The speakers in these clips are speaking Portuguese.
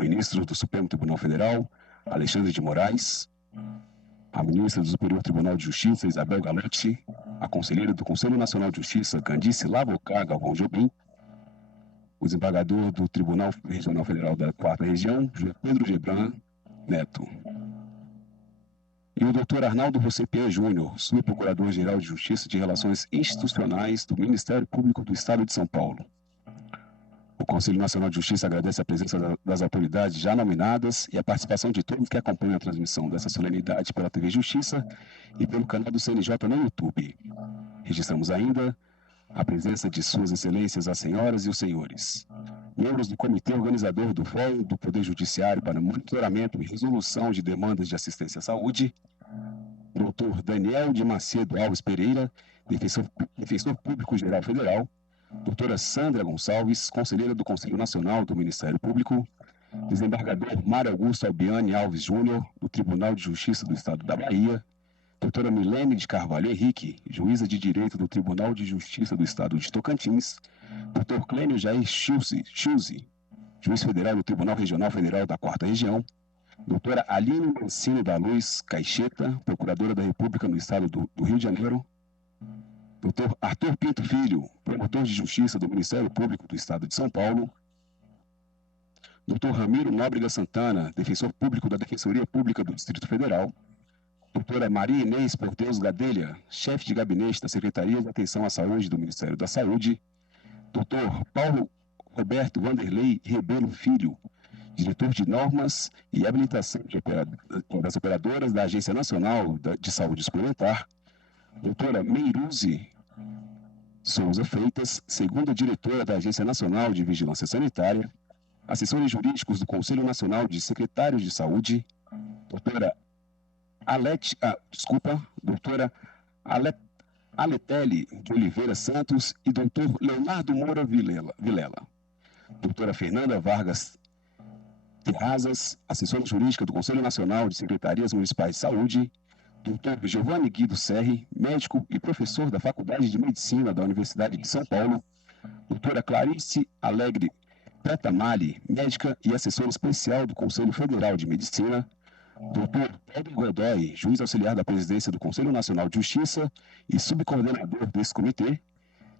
ministro do Supremo Tribunal Federal, Alexandre de Moraes, a ministra do Superior Tribunal de Justiça, Isabel Galotti, a conselheira do Conselho Nacional de Justiça, Candice Lavocá Galvão Jobim, o desembargador do Tribunal Regional Federal da 4ª Região, Pedro Gebran Neto, e o Dr. Arnaldo Rossepien Júnior, subprocurador-geral de Justiça de Relações Institucionais do Ministério Público do Estado de São Paulo. O Conselho Nacional de Justiça agradece a presença das autoridades já nominadas e a participação de todos que acompanham a transmissão dessa solenidade pela TV Justiça e pelo canal do CNJ no YouTube. Registramos ainda a presença de Suas Excelências as Senhoras e os Senhores, membros do Comitê Organizador do Fórum do Poder Judiciário para Monitoramento e Resolução de Demandas de Assistência à Saúde, Dr. Daniel de Macedo Alves Pereira, Defensor Público-Geral Federal, doutora Sandra Gonçalves, conselheira do Conselho Nacional do Ministério Público, desembargador Mário Augusto Albiane Alves Júnior, do Tribunal de Justiça do Estado da Bahia, doutora Milene de Carvalho Henrique, juíza de Direito do Tribunal de Justiça do Estado de Tocantins, doutor Clênio Jair Chuse, juiz federal do Tribunal Regional Federal da 4ª Região, doutora Aline Mancini da Luz Caixeta, procuradora da República no Estado do Rio de Janeiro, doutor Arthur Pinto Filho, promotor de Justiça do Ministério Público do Estado de São Paulo, doutor Ramiro Nóbrega Santana, defensor público da Defensoria Pública do Distrito Federal, doutora Maria Inês Porteus Gadelha, chefe de gabinete da Secretaria de Atenção à Saúde do Ministério da Saúde, doutor Paulo Roberto Vanderlei Rebelo Filho, diretor de Normas e Habilitação das Operadoras da Agência Nacional de Saúde Suplementar, doutora Meiruze Souza Freitas, segunda diretora da Agência Nacional de Vigilância Sanitária, assessores jurídicos do Conselho Nacional de Secretários de Saúde, doutora Aletele de Oliveira Santos e doutor Leonardo Moura Vilela, doutora Fernanda Vargas Terrazas, assessora jurídica do Conselho Nacional de Secretarias Municipais de Saúde, doutor Giovanni Guido Serri, médico e professor da Faculdade de Medicina da Universidade de São Paulo, doutora Clarice Alegre Petamali, médica e assessora especial do Conselho Federal de Medicina, doutor Pedro Godoy, juiz auxiliar da presidência do Conselho Nacional de Justiça e subcoordenador desse comitê,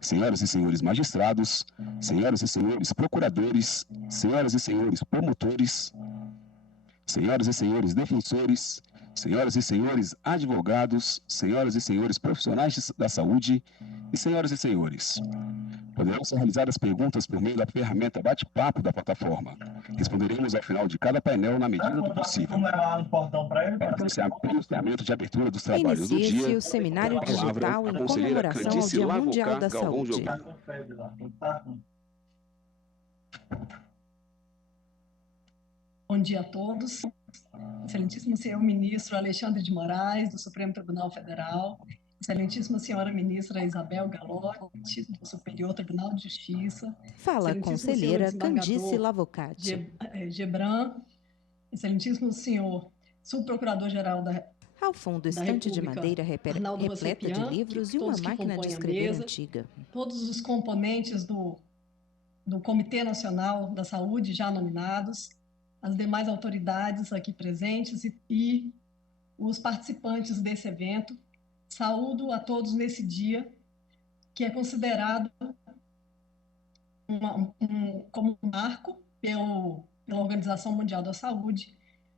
senhoras e senhores magistrados, senhoras e senhores procuradores, senhoras e senhores promotores, senhoras e senhores defensores, senhoras e senhores advogados, senhoras e senhores profissionais da saúde e senhoras e senhores. Poderão ser realizadas perguntas por meio da ferramenta bate-papo da plataforma. Responderemos ao final de cada painel na medida do possível. Para o iniciamento de abertura dos trabalhos do dia, inicie-se o seminário digital em comemoração ao Dia Mundial da Saúde. Bom dia a todos. Excelentíssimo senhor ministro Alexandre de Moraes, do Supremo Tribunal Federal, excelentíssima senhora ministra Isabel Galotti, do Superior Tribunal de Justiça, Fala a conselheira Candice Lavocati. Gebran, excelentíssimo senhor subprocurador-geral ao fundo, estante de madeira repleta de livros e uma máquina de escrever antiga. Todos os componentes do Comitê Nacional da Saúde já nominados, as demais autoridades aqui presentes e os participantes desse evento. Saúdo a todos nesse dia, que é considerado como um marco pela Organização Mundial da Saúde,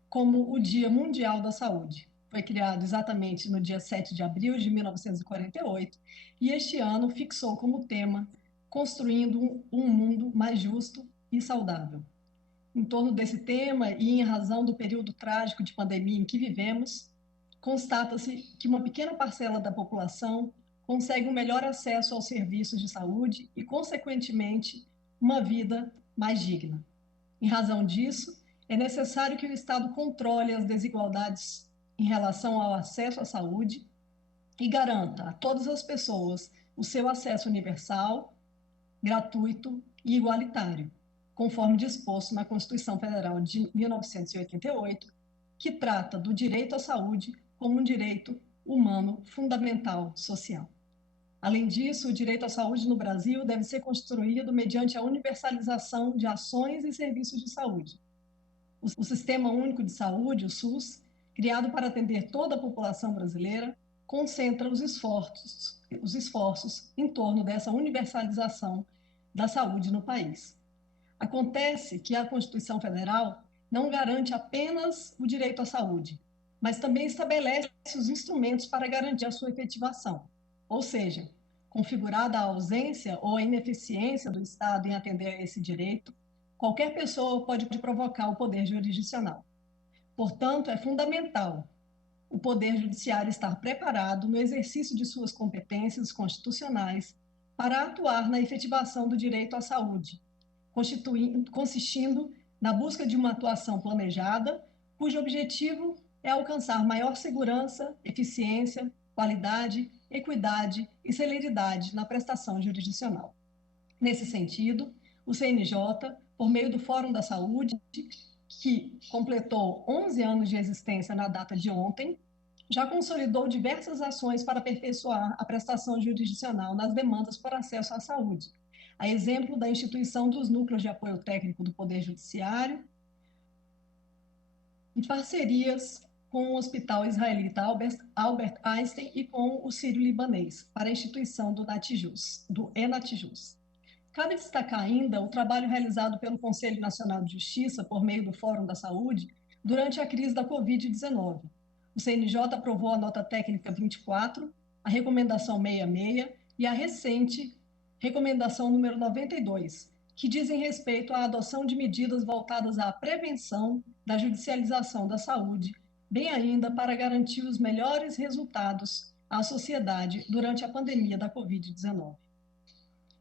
como o Dia Mundial da Saúde. Foi criado exatamente no dia 7 de abril de 1948 e este ano fixou como tema Construindo um Mundo Mais Justo e Saudável. Em torno desse tema e em razão do período trágico de pandemia em que vivemos, constata-se que uma pequena parcela da população consegue um melhor acesso aos serviços de saúde e, consequentemente, uma vida mais digna. Em razão disso, é necessário que o Estado controle as desigualdades em relação ao acesso à saúde e garanta a todas as pessoas o seu acesso universal, gratuito e igualitário, conforme disposto na Constituição Federal de 1988, que trata do direito à saúde como um direito humano fundamental social. Além disso, o direito à saúde no Brasil deve ser construído mediante a universalização de ações e serviços de saúde, O Sistema Único de Saúde, o SUS, criado para atender toda a população brasileira, concentra os esforços em torno dessa universalização da saúde no país. Acontece que a Constituição Federal não garante apenas o direito à saúde, mas também estabelece os instrumentos para garantir a sua efetivação. Ou seja, configurada a ausência ou a ineficiência do Estado em atender a esse direito, qualquer pessoa pode provocar o poder jurisdicional. Portanto, é fundamental o Poder Judiciário estar preparado no exercício de suas competências constitucionais para atuar na efetivação do direito à saúde, consistindo na busca de uma atuação planejada, cujo objetivo é alcançar maior segurança, eficiência, qualidade, equidade e celeridade na prestação jurisdicional. Nesse sentido, o CNJ, por meio do Fórum da Saúde, que completou 11 anos de existência na data de ontem, já consolidou diversas ações para aperfeiçoar a prestação jurisdicional nas demandas por acesso à saúde, a exemplo da instituição dos núcleos de apoio técnico do Poder Judiciário e parcerias com o Hospital Israelita Albert Einstein e com o Sírio-Libanês, para a instituição do Enatijus. Cabe destacar ainda o trabalho realizado pelo Conselho Nacional de Justiça, por meio do Fórum da Saúde, durante a crise da Covid-19. O CNJ aprovou a nota técnica 24, a recomendação 66 e a recente recomendação número 92, que dizem respeito à adoção de medidas voltadas à prevenção da judicialização da saúde, bem ainda para garantir os melhores resultados à sociedade durante a pandemia da Covid-19.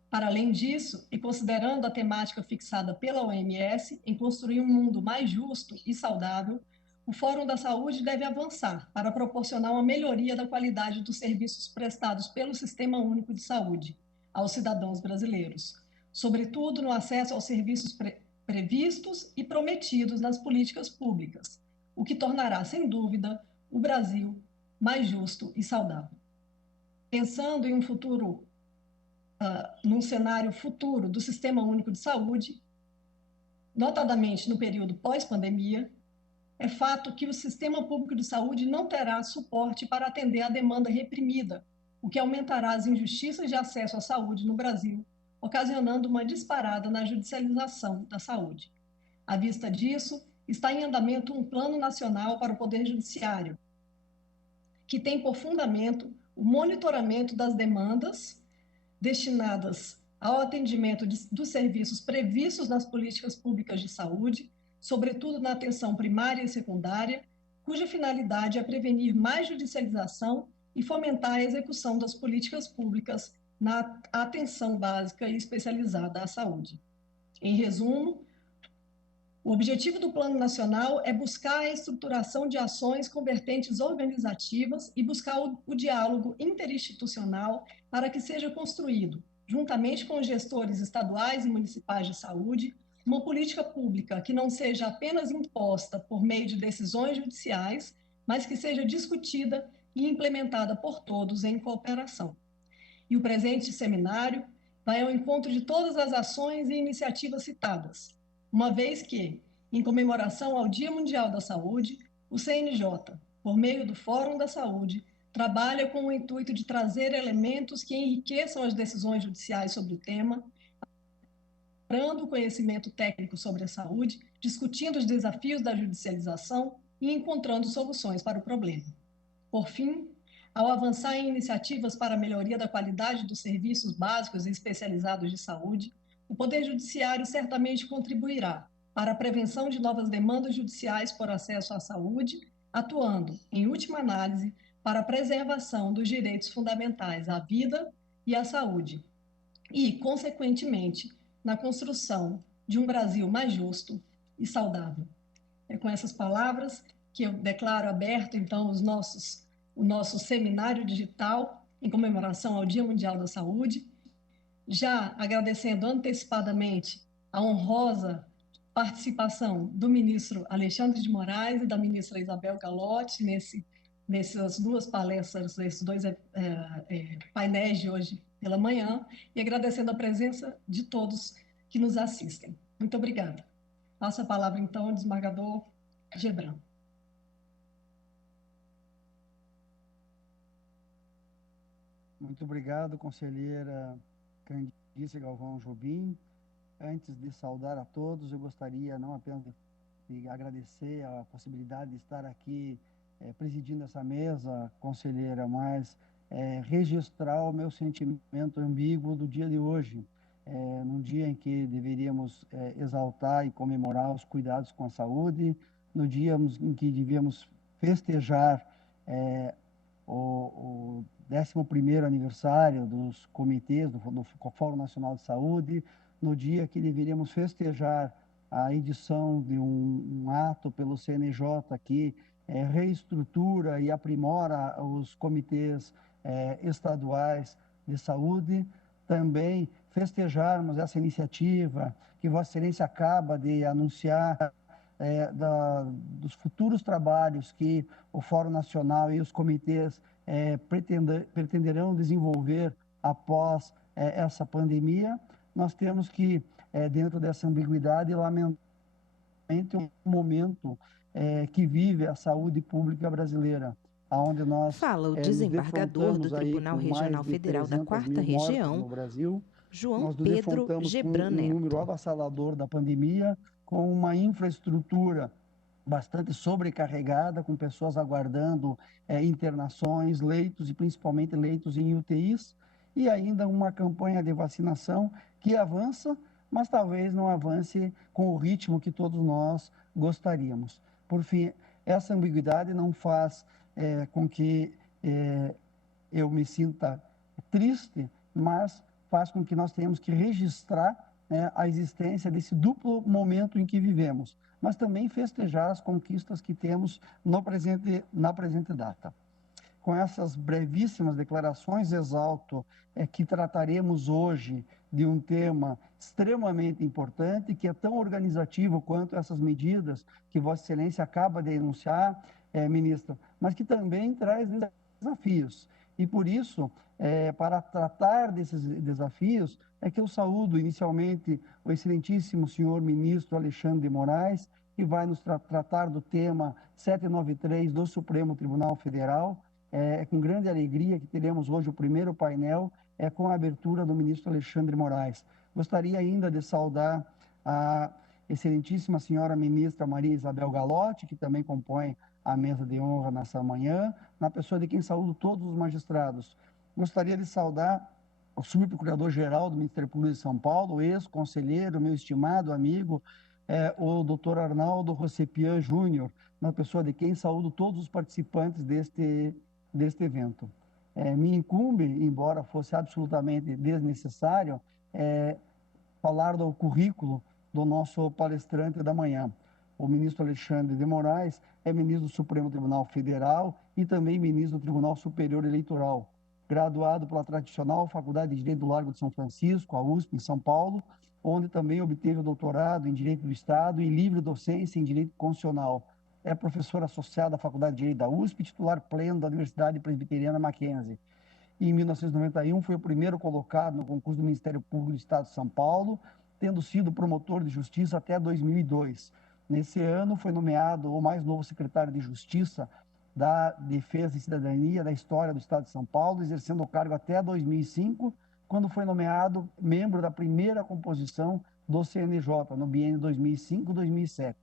Para além disso, e considerando a temática fixada pela OMS em construir um mundo mais justo e saudável, o Fórum da Saúde deve avançar para proporcionar uma melhoria da qualidade dos serviços prestados pelo Sistema Único de Saúde aos cidadãos brasileiros, sobretudo no acesso aos serviços previstos e prometidos nas políticas públicas, o que tornará, sem dúvida, o Brasil mais justo e saudável. Pensando em num cenário futuro do Sistema Único de Saúde, notadamente no período pós-pandemia, é fato que o Sistema Público de Saúde não terá suporte para atender à demanda reprimida, o que aumentará as injustiças de acesso à saúde no Brasil, ocasionando uma disparada na judicialização da saúde. À vista disso, está em andamento um Plano Nacional para o Poder Judiciário, que tem por fundamento o monitoramento das demandas destinadas ao atendimento dos serviços previstos nas políticas públicas de saúde, sobretudo na atenção primária e secundária, cuja finalidade é prevenir mais judicialização e fomentar a execução das políticas públicas na atenção básica e especializada à saúde. Em resumo, o objetivo do Plano Nacional é buscar a estruturação de ações com vertentes organizativas e buscar o diálogo interinstitucional para que seja construído, juntamente com os gestores estaduais e municipais de saúde, uma política pública que não seja apenas imposta por meio de decisões judiciais, mas que seja discutida e implementada por todos em cooperação. E o presente seminário vai ao encontro de todas as ações e iniciativas citadas, uma vez que, em comemoração ao Dia Mundial da Saúde, o CNJ, por meio do Fórum da Saúde, trabalha com o intuito de trazer elementos que enriqueçam as decisões judiciais sobre o tema, ampliando o conhecimento técnico sobre a saúde, discutindo os desafios da judicialização e encontrando soluções para o problema. Por fim, ao avançar em iniciativas para a melhoria da qualidade dos serviços básicos e especializados de saúde, o Poder Judiciário certamente contribuirá para a prevenção de novas demandas judiciais por acesso à saúde, atuando, em última análise, para a preservação dos direitos fundamentais à vida e à saúde e, consequentemente, na construção de um Brasil mais justo e saudável. É com essas palavras que eu declaro aberto, então, o nosso seminário digital em comemoração ao Dia Mundial da Saúde, já agradecendo antecipadamente a honrosa participação do ministro Alexandre de Moraes e da ministra Isabel Galotti nessas duas palestras, nesses dois painéis de hoje pela manhã, e agradecendo a presença de todos que nos assistem. Muito obrigada. Passo a palavra, então, ao desembargador Gebran. Muito obrigado, conselheira Candice Galvão Jobim. Antes de saudar a todos, eu gostaria não apenas de agradecer a possibilidade de estar aqui presidindo essa mesa, conselheira, mas registrar o meu sentimento ambíguo do dia de hoje, num dia em que deveríamos exaltar e comemorar os cuidados com a saúde, no dia em que devíamos festejar o 11º aniversário dos comitês do Fórum Nacional de Saúde, no dia que deveríamos festejar a edição de um ato pelo CNJ que reestrutura e aprimora os comitês estaduais de saúde, também festejarmos essa iniciativa que Vossa Excelência acaba de anunciar dos futuros trabalhos que o Fórum Nacional e os comitês pretenderão desenvolver após essa pandemia. Nós temos que, dentro dessa ambiguidade, lamentar um momento que vive a saúde pública brasileira, onde nós Fala o desembargador do Tribunal Regional Federal da 4ª Região, no Brasil. João Nós nos Pedro defrontamos Gebran com um número Neto. avassalador da pandemia, com uma infraestrutura bastante sobrecarregada, com pessoas aguardando internações, leitos e principalmente leitos em UTIs, e ainda uma campanha de vacinação que avança, mas talvez não avance com o ritmo que todos nós gostaríamos. Por fim, essa ambiguidade não faz com que eu me sinta triste, mas faz com que nós tenhamos que registrar a existência desse duplo momento em que vivemos, mas também festejar as conquistas que temos na presente data. Com essas brevíssimas declarações, exalto que trataremos hoje de um tema extremamente importante, que é tão organizativo quanto essas medidas que Vossa Excelência acaba de enunciar, ministra, mas que também traz desafios. E por isso, para tratar desses desafios, é que eu saúdo inicialmente o excelentíssimo senhor ministro Alexandre de Moraes, que vai nos tratar do tema 793 do Supremo Tribunal Federal. É com grande alegria que teremos hoje o primeiro painel com a abertura do ministro Alexandre de Moraes. Gostaria ainda de saudar a excelentíssima senhora ministra Maria Isabel Galotti, que também compõe a mesa de honra nessa manhã, na pessoa de quem saúdo todos os magistrados. Gostaria de saudar o subprocurador-geral do Ministério Público de São Paulo, ex-conselheiro, meu estimado amigo, o doutor Arnaldo Rossepian Júnior, na pessoa de quem saúdo todos os participantes deste evento. Me incumbe, embora fosse absolutamente desnecessário, falar do currículo do nosso palestrante da manhã. O ministro Alexandre de Moraes é ministro do Supremo Tribunal Federal e também ministro do Tribunal Superior Eleitoral, graduado pela tradicional Faculdade de Direito do Largo de São Francisco, a USP, em São Paulo, onde também obteve o doutorado em Direito do Estado e livre docência em Direito Constitucional. É professor associado à Faculdade de Direito da USP, titular pleno da Universidade Presbiteriana Mackenzie. E em 1991 foi o primeiro colocado no concurso do Ministério Público do Estado de São Paulo, tendo sido promotor de justiça até 2002. Nesse ano foi nomeado o mais novo secretário de Justiça da Defesa e Cidadania da história do Estado de São Paulo, exercendo o cargo até 2005, quando foi nomeado membro da primeira composição do CNJ, no biênio 2005-2007.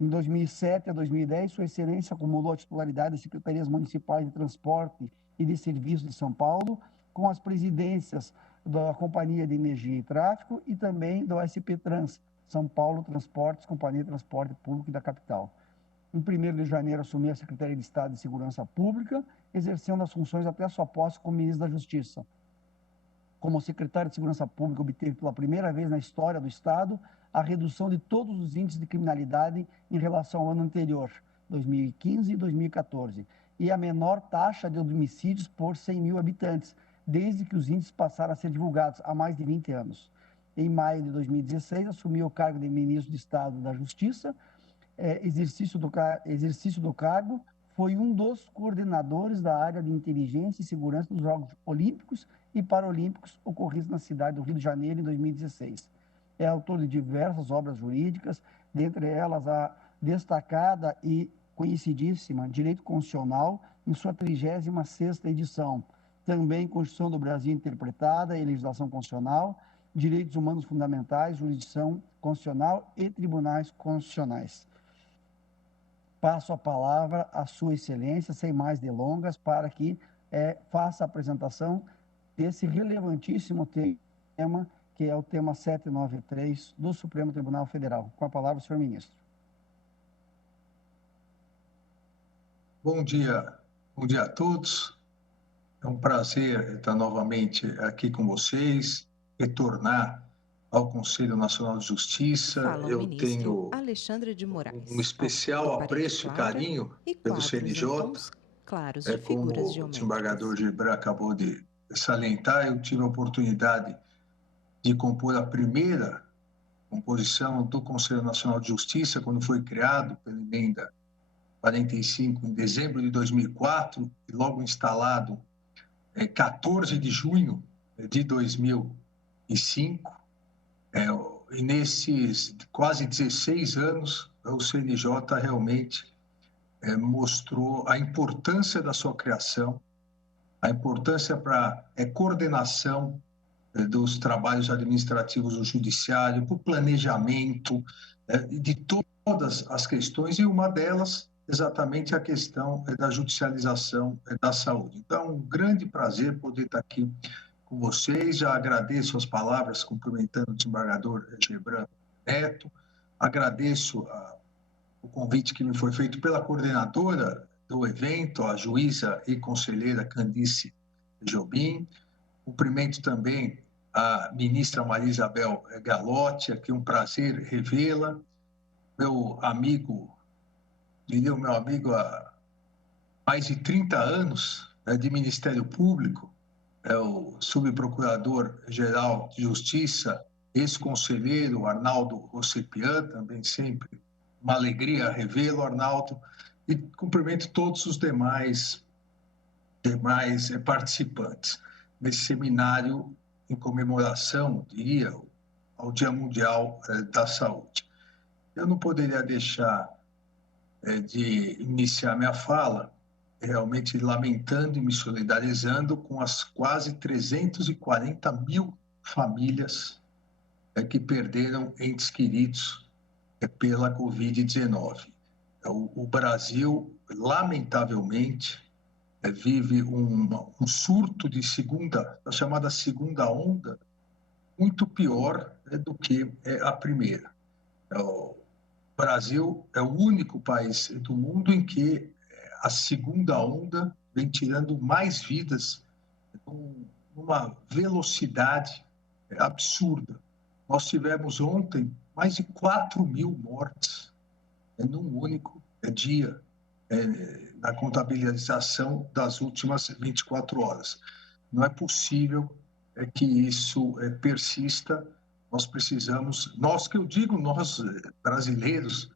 Em 2007 a 2010, Sua Excelência acumulou a titularidade das Secretarias Municipais de Transporte e de Serviços de São Paulo, com as presidências da Companhia de Energia e Tráfego e também do SP Trans, São Paulo Transportes, Companhia de Transporte Público da capital. Em 1º de janeiro, assumiu a Secretaria de Estado de Segurança Pública, exercendo as funções até sua posse como ministro da Justiça. Como secretário de Segurança Pública, obteve pela primeira vez na história do Estado a redução de todos os índices de criminalidade em relação ao ano anterior, 2015 e 2014, e a menor taxa de homicídios por 100 mil habitantes, desde que os índices passaram a ser divulgados há mais de 20 anos. Em maio de 2016, assumiu o cargo de ministro de Estado da Justiça. Exercício do cargo, foi um dos coordenadores da área de inteligência e segurança dos Jogos Olímpicos e Paralímpicos ocorridos na cidade do Rio de Janeiro em 2016. É autor de diversas obras jurídicas, dentre elas a destacada e conhecidíssima Direito Constitucional, em sua 36ª edição. Também Constituição do Brasil Interpretada e Legislação Constitucional, Direitos Humanos Fundamentais, Jurisdição Constitucional e Tribunais Constitucionais. Passo a palavra à Sua Excelência, sem mais delongas, para que faça a apresentação desse relevantíssimo tema, que é o tema 793 do Supremo Tribunal Federal. Com a palavra, o senhor ministro. Bom dia a todos. É um prazer estar novamente aqui com vocês, retornar ao Conselho Nacional de Justiça. Eu tenho Alexandre de Moraes, um especial apreço e carinho pelo CNJ. Claros de como o desembargador Gebran acabou de salientar, eu tive a oportunidade de compor a primeira composição do Conselho Nacional de Justiça, quando foi criado pela emenda 45, em dezembro de 2004, e logo instalado 14 de junho de 2005. E nesses quase 16 anos, o CNJ realmente mostrou a importância da sua criação, a importância para a coordenação dos trabalhos administrativos do judiciário, para o planejamento de todas as questões, e uma delas exatamente a questão da judicialização da saúde. Então, é um grande prazer poder estar aqui com vocês. Já agradeço as palavras cumprimentando o desembargador Gebran Neto, agradeço o convite que me foi feito pela coordenadora do evento, a juíza e conselheira Candice Jobim. Cumprimento também a ministra Maria Isabel Galotti, aqui um prazer revê-la. Meu amigo há mais de 30 anos de Ministério Público, é o subprocurador-geral de Justiça, ex-conselheiro Arnaldo Rossepian, também sempre uma alegria revê-lo, Arnaldo, e cumprimento todos os demais participantes nesse seminário em comemoração, diria, ao Dia Mundial da Saúde. Eu não poderia deixar de iniciar minha fala realmente lamentando e me solidarizando com as quase 340 mil famílias que perderam entes queridos pela Covid-19. O Brasil, lamentavelmente, vive um surto de a chamada segunda onda, muito pior do que a primeira. O Brasil é o único país do mundo em que a segunda onda vem tirando mais vidas numa velocidade absurda. Nós tivemos ontem mais de 4.000 mortes num único dia, na contabilização das últimas 24 horas. Não é possível que isso persista. Nós precisamos, nós brasileiros,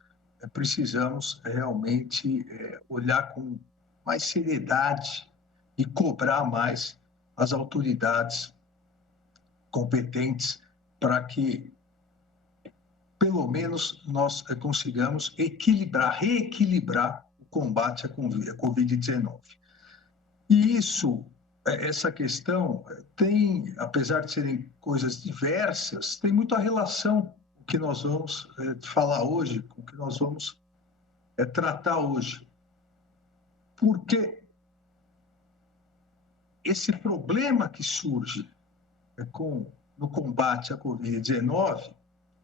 precisamos realmente olhar com mais seriedade e cobrar mais as autoridades competentes para que, pelo menos, nós consigamos reequilibrar o combate à Covid-19. E essa questão tem, apesar de serem coisas diversas, tem muita relação com o que nós vamos falar hoje, com o que nós vamos tratar hoje. Porque esse problema que surge no combate à Covid-19,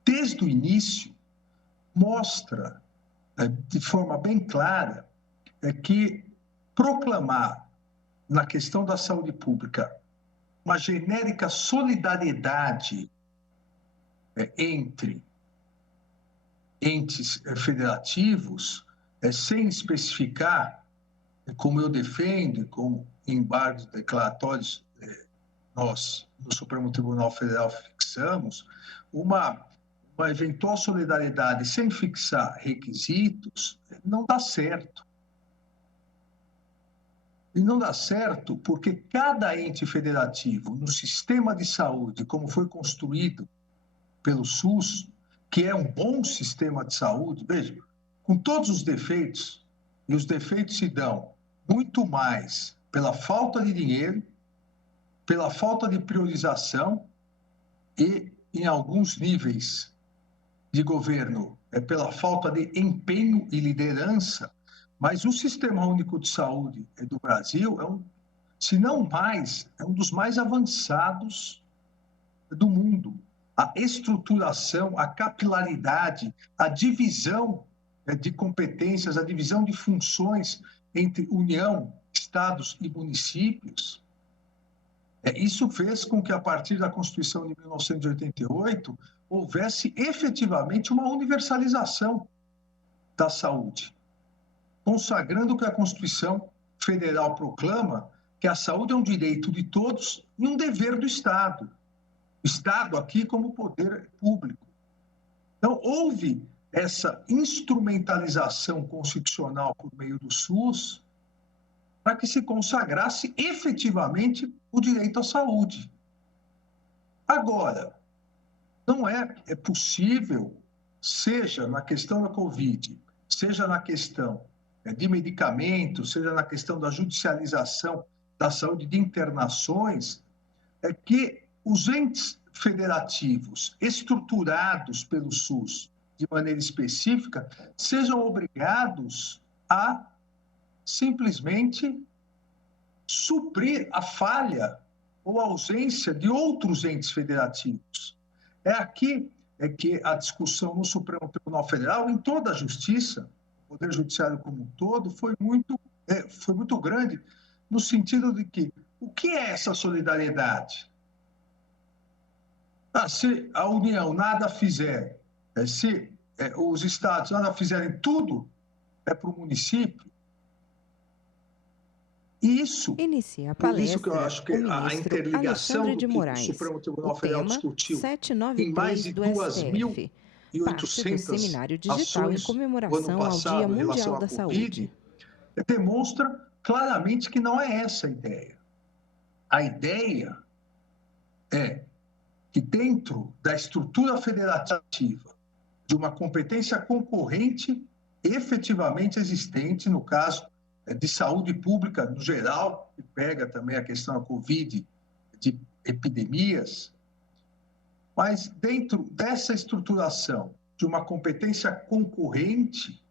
desde o início, mostra de forma bem clara que proclamar na questão da saúde pública uma genérica solidariedade entre entes federativos, sem especificar, como eu defendo, como embargos declaratórios nós, no Supremo Tribunal Federal, fixamos, uma eventual solidariedade sem fixar requisitos, não dá certo. E não dá certo porque cada ente federativo, no sistema de saúde, como foi construído pelo SUS, que é um bom sistema de saúde, veja, com todos os defeitos, e os defeitos se dão muito mais pela falta de dinheiro, pela falta de priorização e, em alguns níveis de governo, pela falta de empenho e liderança, mas o Sistema Único de Saúde do Brasil se não mais, é um dos mais avançados do mundo. A estruturação, a capilaridade, a divisão de competências, a divisão de funções entre União, Estados e municípios, isso fez com que, a partir da Constituição de 1988, houvesse efetivamente uma universalização da saúde, consagrando que a Constituição Federal proclama que a saúde é um direito de todos e um dever do Estado. Estado aqui como poder público. Então, houve essa instrumentalização constitucional por meio do SUS para que se consagrasse efetivamente o direito à saúde. Agora, não é possível, seja na questão da Covid, seja na questão de medicamentos, seja na questão da judicialização da saúde, de internações, que os entes federativos estruturados pelo SUS de maneira específica sejam obrigados a simplesmente suprir a falha ou a ausência de outros entes federativos. É aqui que a discussão no Supremo Tribunal Federal, em toda a justiça, o Poder Judiciário como um todo, foi muito grande, no sentido de que o que é essa solidariedade? Se a União nada fizer, se os estados nada fizerem, tudo para o município, isso, Inicia a por isso que eu palestra acho que o a ministro interligação Alexandre do de que Moraes. o Supremo Tribunal O Federal tema discutiu em mais 793 de do STF, parte do 2.800 Seminário Digital em ações no ano comemoração ao Dia passado em relação Mundial à da Covid, Saúde. demonstra claramente que não é essa a ideia. A ideia é que, dentro da estrutura federativa, de uma competência concorrente efetivamente existente, no caso de saúde pública no geral, que pega também a questão da Covid, de epidemias, mas dentro dessa estruturação de uma competência concorrente,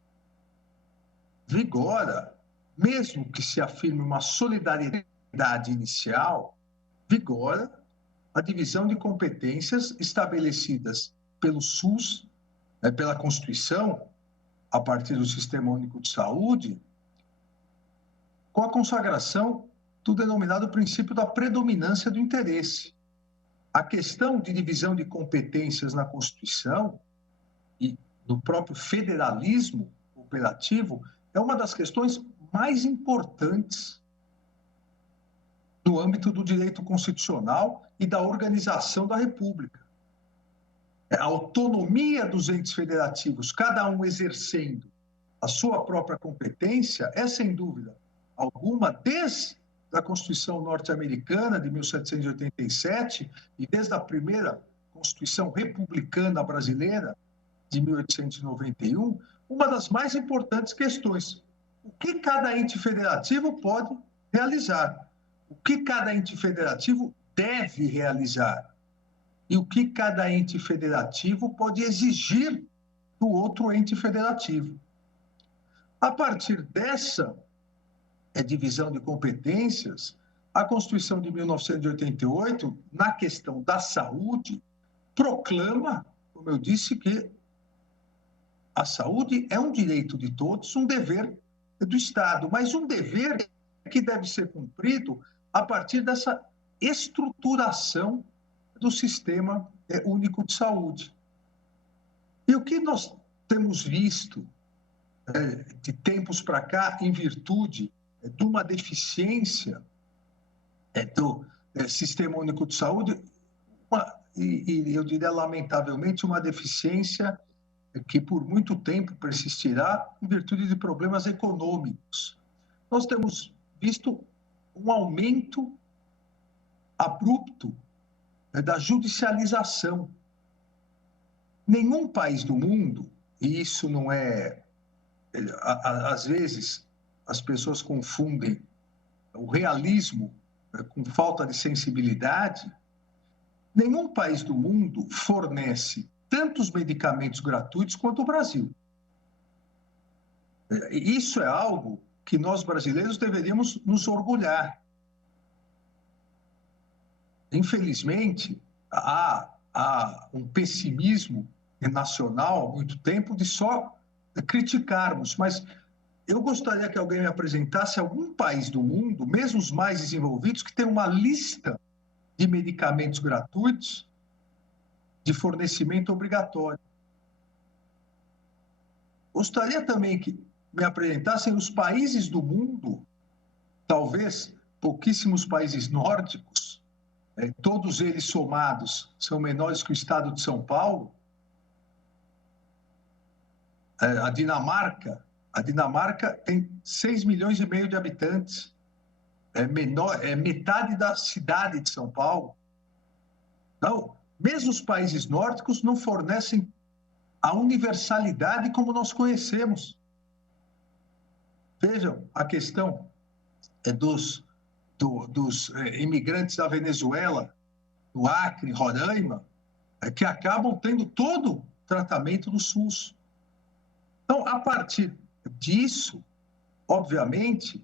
vigora, mesmo que se afirme uma solidariedade inicial, vigora a divisão de competências estabelecidas pelo SUS, pela Constituição, a partir do Sistema Único de Saúde, com a consagração do denominado princípio da predominância do interesse. A questão de divisão de competências na Constituição e no próprio federalismo operativo é uma das questões mais importantes no âmbito do direito constitucional e da organização da República. A autonomia dos entes federativos, cada um exercendo a sua própria competência, é, sem dúvida alguma, desde a Constituição norte-americana de 1787 e desde a primeira Constituição republicana brasileira de 1891, uma das mais importantes questões. O que cada ente federativo pode realizar? O que cada ente federativo deve realizar? E o que cada ente federativo pode exigir do outro ente federativo? A partir dessa divisão de competências, a Constituição de 1988, na questão da saúde, proclama, como eu disse, que a saúde é um direito de todos, um dever do Estado, mas um dever que deve ser cumprido a partir dessa estruturação do Sistema Único de Saúde. E o que nós temos visto de tempos para cá, em virtude de uma deficiência do Sistema Único de Saúde, e eu diria lamentavelmente uma deficiência que por muito tempo persistirá em virtude de problemas econômicos. Nós temos visto um aumento abrupto da judicialização. nenhum país do mundo, e isso não é... Às vezes, as pessoas confundem o realismo com falta de sensibilidade. Nenhum país do mundo fornece tantos medicamentos gratuitos quanto o Brasil. Isso é algo que nós brasileiros deveríamos nos orgulhar. Infelizmente, há um pessimismo nacional há muito tempo de só criticarmos, mas eu gostaria que alguém me apresentasse algum país do mundo, mesmo os mais desenvolvidos, que tem uma lista de medicamentos gratuitos de fornecimento obrigatório. Gostaria também que me apresentassem os países do mundo, talvez pouquíssimos países nórdicos, todos eles somados são menores que o estado de São Paulo. A Dinamarca tem 6,5 milhões de habitantes, é metade da cidade de São Paulo. Então, mesmo os países nórdicos não fornecem a universalidade como nós conhecemos. Vejam a questão dos imigrantes da Venezuela, do Acre, Roraima, que acabam tendo todo o tratamento do SUS. Então, a partir disso, obviamente,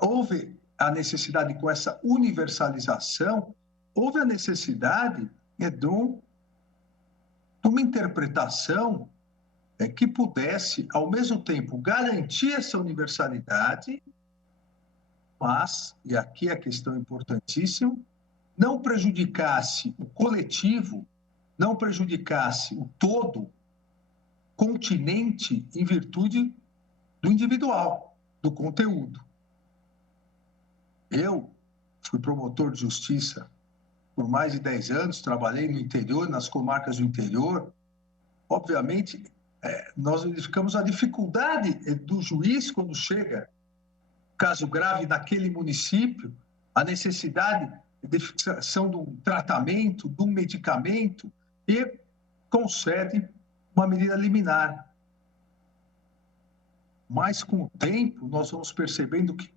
houve a necessidade, com essa universalização, houve a necessidade de uma interpretação que pudesse, ao mesmo tempo, garantir essa universalidade, mas, e aqui a questão importantíssima, não prejudicasse o coletivo, não prejudicasse o todo continente em virtude do individual, do conteúdo. Eu fui promotor de justiça por mais de 10 anos, trabalhei no interior, nas comarcas do interior. Obviamente, nós verificamos a dificuldade do juiz quando chega caso grave naquele município, a necessidade de fixação de um tratamento, de um medicamento, e concede uma medida liminar. Mas, com o tempo, nós vamos percebendo que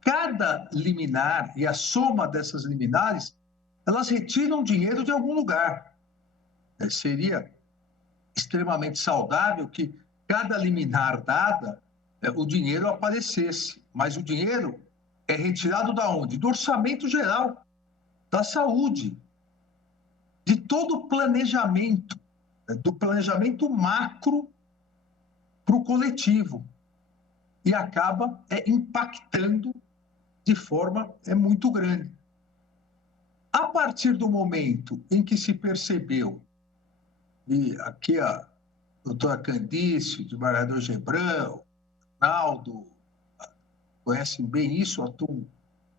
cada liminar e a soma dessas liminares, elas retiram dinheiro de algum lugar. Seria extremamente saudável que cada liminar dada, o dinheiro aparecesse. Mas o dinheiro é retirado da onde? Do orçamento geral, da saúde, de todo o planejamento, do planejamento macro para o coletivo. E acaba impactando de forma muito grande. A partir do momento em que se percebeu, e aqui a doutora Candice, o desembargador Gebrão, Naldo, conhecem bem isso, atuam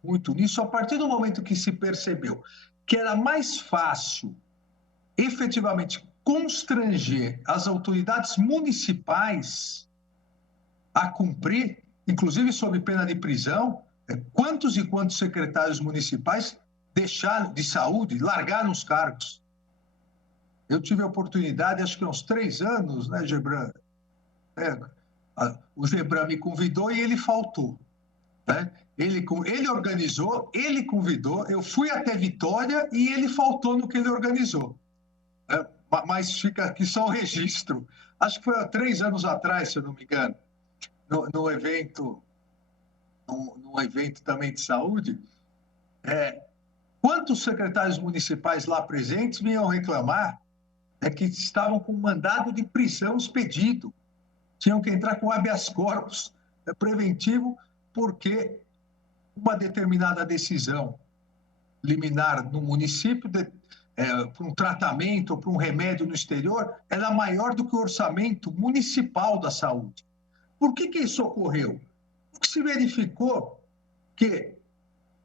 muito nisso, a partir do momento que se percebeu que era mais fácil, efetivamente, constranger as autoridades municipais a cumprir, inclusive sob pena de prisão, quantos e quantos secretários municipais deixaram de saúde, largaram os cargos. Eu tive a oportunidade, acho que há uns 3 anos, né, Gebran? O Gebran me convidou e ele faltou. Né? Ele organizou, ele convidou, eu fui até Vitória e ele faltou no que ele organizou. Mas fica aqui só o registro. Acho que foi há 3 anos atrás, se eu não me engano, num evento também de saúde. Quantos secretários municipais lá presentes vinham reclamar que estavam com mandado de prisão expedido, tinham que entrar com habeas corpus preventivo, porque uma determinada decisão liminar no município, para um tratamento ou para um remédio no exterior, era maior do que o orçamento municipal da saúde. Por que isso ocorreu? Porque se verificou que,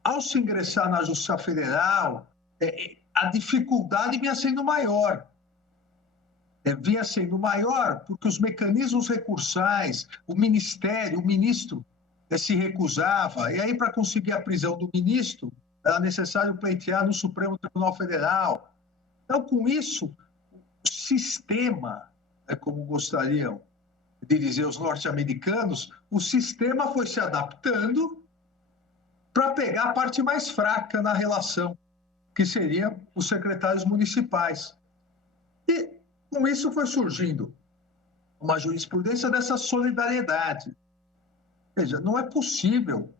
ao se ingressar na Justiça Federal, a dificuldade vinha sendo maior. Vinha sendo maior porque os mecanismos recursais, o ministro se recusava, e aí, para conseguir a prisão do ministro, era necessário pleitear no Supremo Tribunal Federal. Então, com isso, sistema, como gostariam de dizer os norte-americanos, o sistema foi se adaptando para pegar a parte mais fraca na relação, que seriam os secretários municipais. E com isso foi surgindo uma jurisprudência dessa solidariedade. Veja, não é possível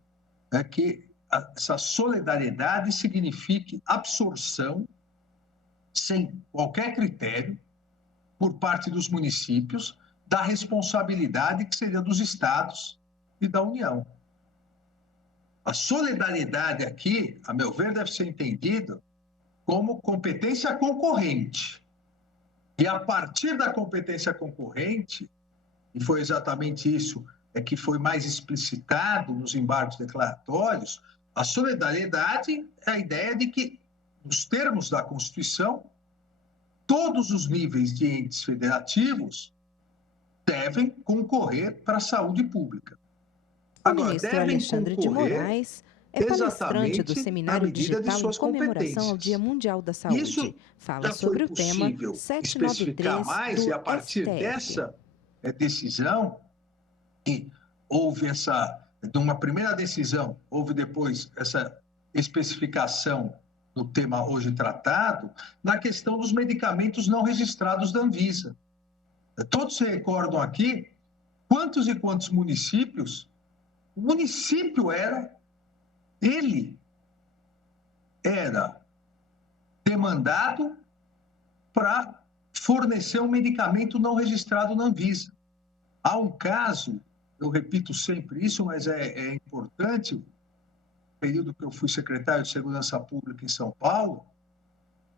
que essa solidariedade signifique absorção sem qualquer critério por parte dos municípios da responsabilidade que seria dos estados e da União. A solidariedade aqui, a meu ver, deve ser entendida como competência concorrente. E a partir da competência concorrente, e foi exatamente isso que foi mais explicitado nos embargos declaratórios, a solidariedade é a ideia de que, nos termos da Constituição, todos os níveis de entes federativos devem concorrer para a saúde pública. O ministro Alexandre de Moraes é palestrante do Seminário Digital em comemoração ao Dia Mundial da Saúde. Isso fala sobre o tema 793 mais, do e a partir STF. dessa decisão, e houve de uma primeira decisão, houve depois essa especificação do tema hoje tratado, na questão dos medicamentos não registrados da Anvisa. Todos se recordam aqui quantos e quantos municípios, o município ele era demandado para fornecer um medicamento não registrado na Anvisa. Há um caso, eu repito sempre isso, mas é importante, no período que eu fui secretário de Segurança Pública em São Paulo,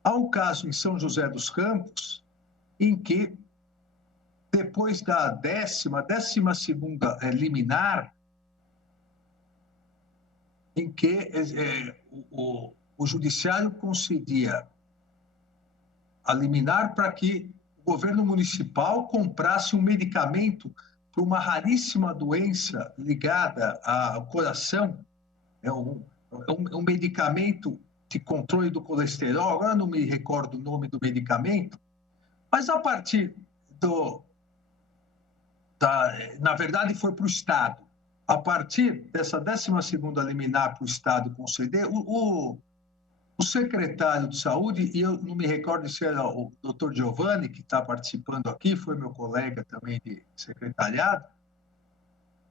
há um caso em São José dos Campos, em que, depois da 12ª liminar, em que o judiciário concedia a liminar para que o governo municipal comprasse um medicamento para uma raríssima doença ligada ao coração, um medicamento de controle do colesterol, agora não me recordo o nome do medicamento, mas a partir na verdade foi para o Estado. A partir dessa 12ª liminar para o Estado conceder, o secretário de Saúde, e eu não me recordo se era o doutor Giovanni, que está participando aqui, foi meu colega também de secretariado,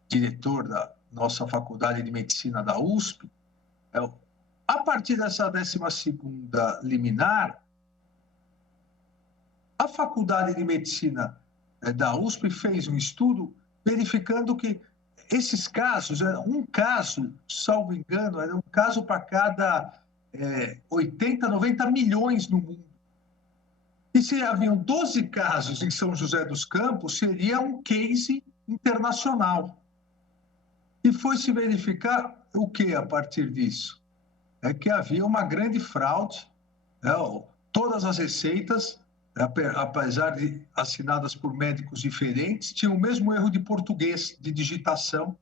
diretor da nossa Faculdade de Medicina da USP, a partir dessa 12ª liminar, a Faculdade de Medicina da USP fez um estudo verificando que esses casos, um caso, salvo engano, era um caso para cada 80, 90 milhões no mundo. E se haviam 12 casos em São José dos Campos, seria um case internacional. E foi se verificar o que a partir disso? É que havia uma grande fraude, todas as receitas, apesar de assinadas por médicos diferentes, tinham o mesmo erro de português, de digitação,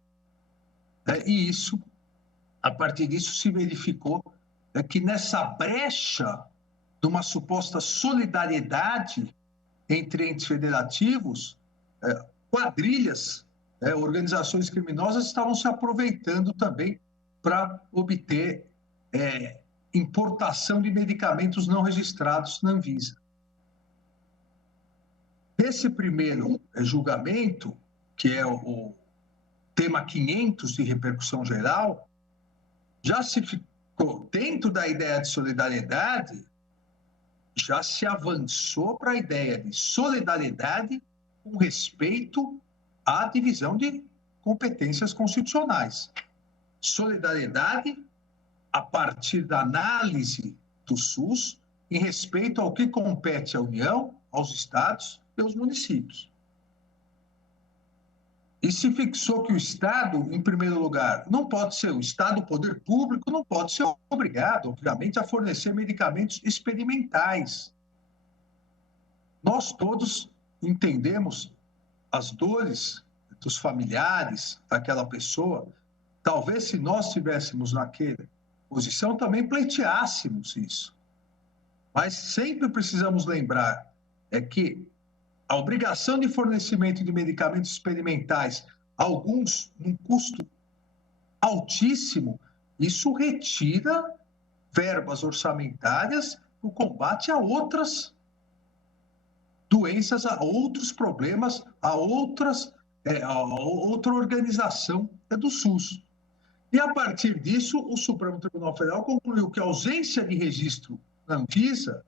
e isso, a partir disso, se verificou que nessa brecha de uma suposta solidariedade entre entes federativos, quadrilhas, organizações criminosas estavam se aproveitando também para obter importação de medicamentos não registrados na Anvisa. Esse primeiro julgamento, que é o tema 500 de repercussão geral, já se ficou dentro da ideia de solidariedade, já se avançou para a ideia de solidariedade com respeito à divisão de competências constitucionais. Solidariedade a partir da análise do SUS em respeito ao que compete à União, aos estados e aos municípios. E se fixou que o Estado, em primeiro lugar, não pode ser, o Estado, o poder público, não pode ser obrigado, obviamente, a fornecer medicamentos experimentais. Nós todos entendemos as dores dos familiares daquela pessoa. Talvez, se nós estivéssemos naquela posição, também pleiteássemos isso. Mas sempre precisamos lembrar é que a obrigação de fornecimento de medicamentos experimentais, alguns num custo altíssimo, isso retira verbas orçamentárias para o combate a outras doenças, a outros problemas, a outra organização do SUS. E, a partir disso, o Supremo Tribunal Federal concluiu que a ausência de registro na Anvisa,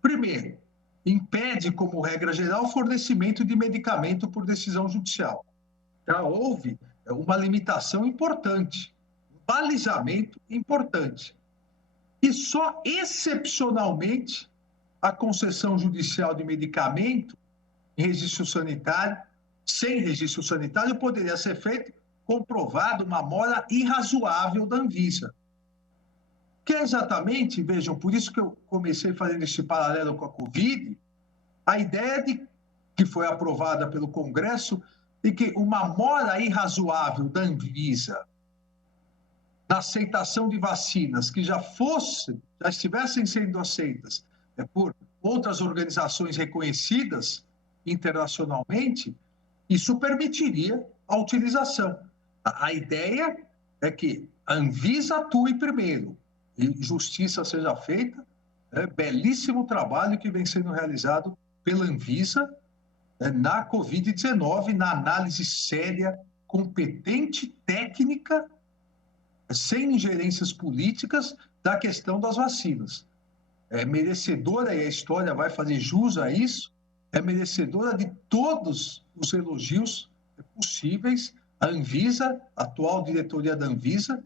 primeiro, impede, como regra geral, o fornecimento de medicamento por decisão judicial. Já houve uma limitação importante, um balizamento importante. E só excepcionalmente a concessão judicial de medicamento em registro sanitário, sem registro sanitário, poderia ser feito comprovado uma mora irrazoável da Anvisa. Que é exatamente, vejam, por isso que eu comecei fazendo esse paralelo com a Covid, a ideia que foi aprovada pelo Congresso de que uma mora irrazoável da Anvisa na aceitação de vacinas que já estivessem sendo aceitas por outras organizações reconhecidas internacionalmente, isso permitiria a utilização. A ideia é que a Anvisa atue primeiro e justiça seja feita. Belíssimo trabalho que vem sendo realizado pela Anvisa na Covid-19, na análise séria, competente, técnica, sem ingerências políticas, da questão das vacinas. É merecedora, e a história vai fazer jus a isso, é merecedora de todos os elogios possíveis a Anvisa, a atual diretoria da Anvisa,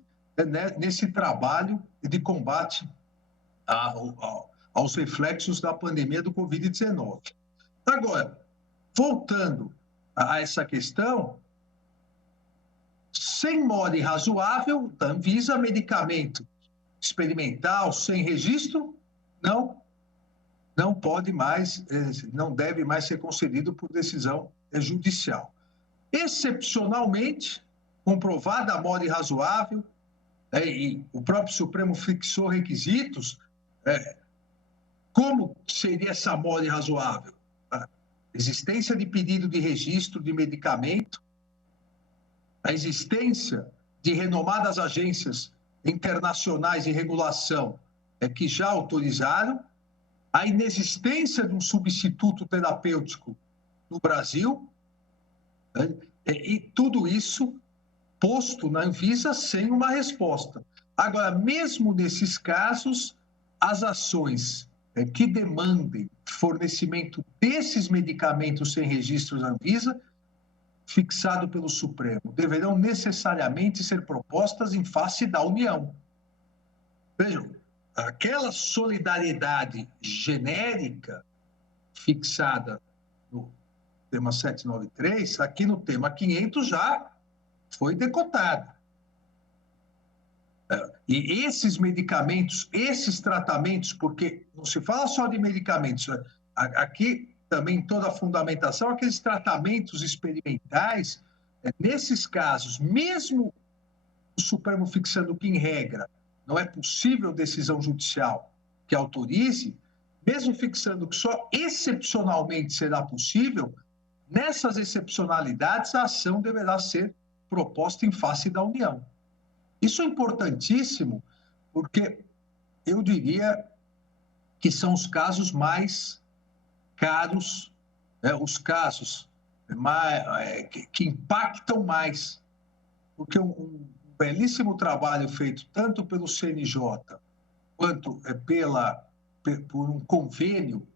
nesse trabalho de combate aos reflexos da pandemia do Covid-19. Agora, voltando a essa questão, sem mora irrazoável da Anvisa, medicamento experimental sem registro não pode mais, não deve mais ser concedido por decisão judicial. Excepcionalmente, comprovada a mora irrazoável, e o próprio Supremo fixou requisitos, como seria essa mora irrazoável? A existência de pedido de registro de medicamento, a existência de renomadas agências internacionais de regulação que já autorizaram, a inexistência de um substituto terapêutico no Brasil, e tudo isso posto na Anvisa sem uma resposta. Agora, mesmo nesses casos, as ações que demandem fornecimento desses medicamentos sem registro na Anvisa, fixado pelo Supremo, deverão necessariamente ser propostas em face da União. Vejam, aquela solidariedade genérica fixada no tema 793, aqui no tema 500 já foi decotada. E esses medicamentos, esses tratamentos, porque não se fala só de medicamentos, aqui também toda a fundamentação, aqueles tratamentos experimentais, nesses casos, mesmo o Supremo fixando que, em regra, não é possível decisão judicial que autorize, mesmo fixando que só excepcionalmente será possível, nessas excepcionalidades a ação deverá ser proposta em face da União. Isso é importantíssimo, porque eu diria que são os casos mais caros, os casos que impactam mais, porque um belíssimo trabalho feito tanto pelo CNJ quanto por um convênio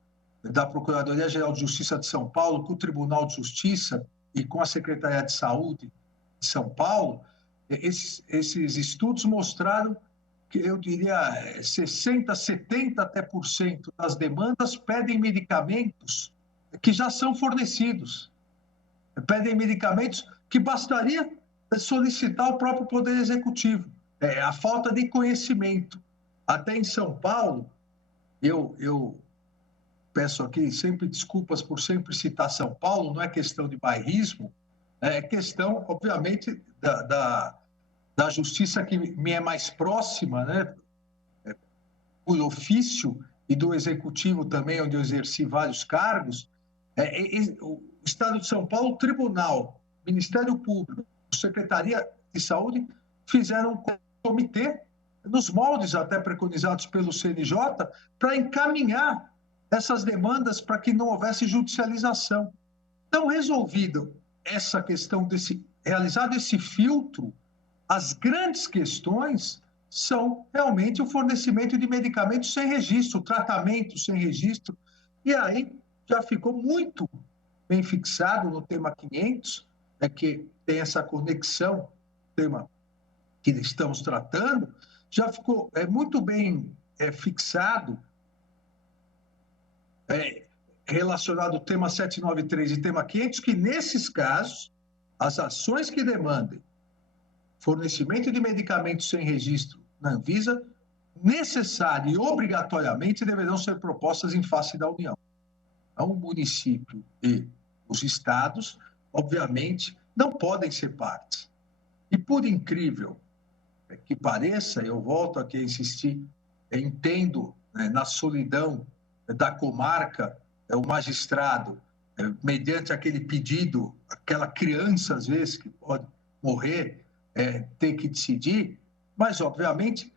da Procuradoria-Geral de Justiça de São Paulo com o Tribunal de Justiça e com a Secretaria de Saúde de São Paulo, esses estudos mostraram que, eu diria, 60%, 70% até por cento das demandas pedem medicamentos que já são fornecidos. Pedem medicamentos que bastaria solicitar o próprio Poder Executivo. A falta de conhecimento. Até em São Paulo, eu peço aqui sempre desculpas por sempre citar São Paulo, não é questão de bairrismo, é questão, obviamente, da justiça que me é mais próxima, né? Por ofício, e do Executivo também, onde eu exerci vários cargos, o Estado de São Paulo, o Tribunal, Ministério Público, Secretaria de Saúde, fizeram um comitê, nos moldes até preconizados pelo CNJ, para encaminhar essas demandas para que não houvesse judicialização. Então, resolvido essa questão realizado esse filtro, as grandes questões são realmente o fornecimento de medicamentos sem registro, tratamento sem registro, e aí já ficou muito bem fixado no tema 500, que tem essa conexão, tema que estamos tratando, já ficou muito bem fixado, relacionado ao tema 793 e tema 500, que nesses casos, as ações que demandem fornecimento de medicamentos sem registro na Anvisa, necessário e obrigatoriamente deverão ser propostas em face da União. Então, o município e os estados, obviamente, não podem ser partes. E, por incrível que pareça, eu volto aqui a insistir, entendo na solidão da comarca, o magistrado, mediante aquele pedido, aquela criança, às vezes, que pode morrer, ter que decidir, mas, obviamente,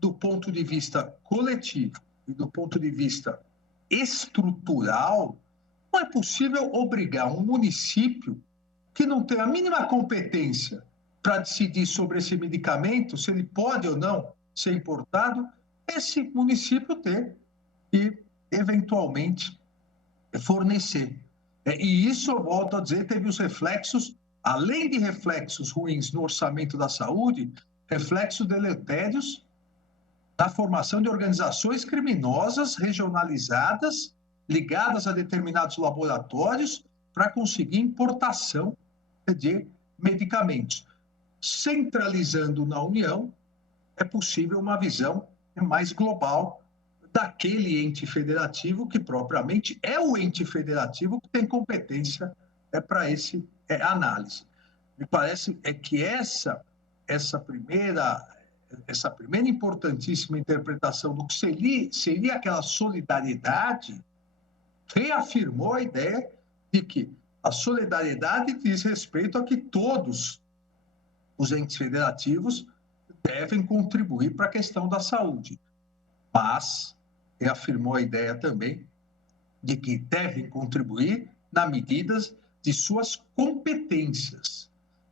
do ponto de vista coletivo e do ponto de vista estrutural, não é possível obrigar um município que não tem a mínima competência para decidir sobre esse medicamento, se ele pode ou não ser importado, esse município ter e, eventualmente, fornecer. E isso, eu volto a dizer, teve os reflexos, além de reflexos ruins no orçamento da saúde, reflexos deletérios na formação de organizações criminosas regionalizadas, ligadas a determinados laboratórios, para conseguir importação de medicamentos. Centralizando na União, é possível uma visão mais global daquele ente federativo, que propriamente é o ente federativo que tem competência para essa análise. Me parece que essa primeira importantíssima interpretação do que seria aquela solidariedade reafirmou a ideia de que a solidariedade diz respeito a que todos os entes federativos devem contribuir para a questão da saúde, mas reafirmou a ideia também de que devem contribuir na medida de suas competências,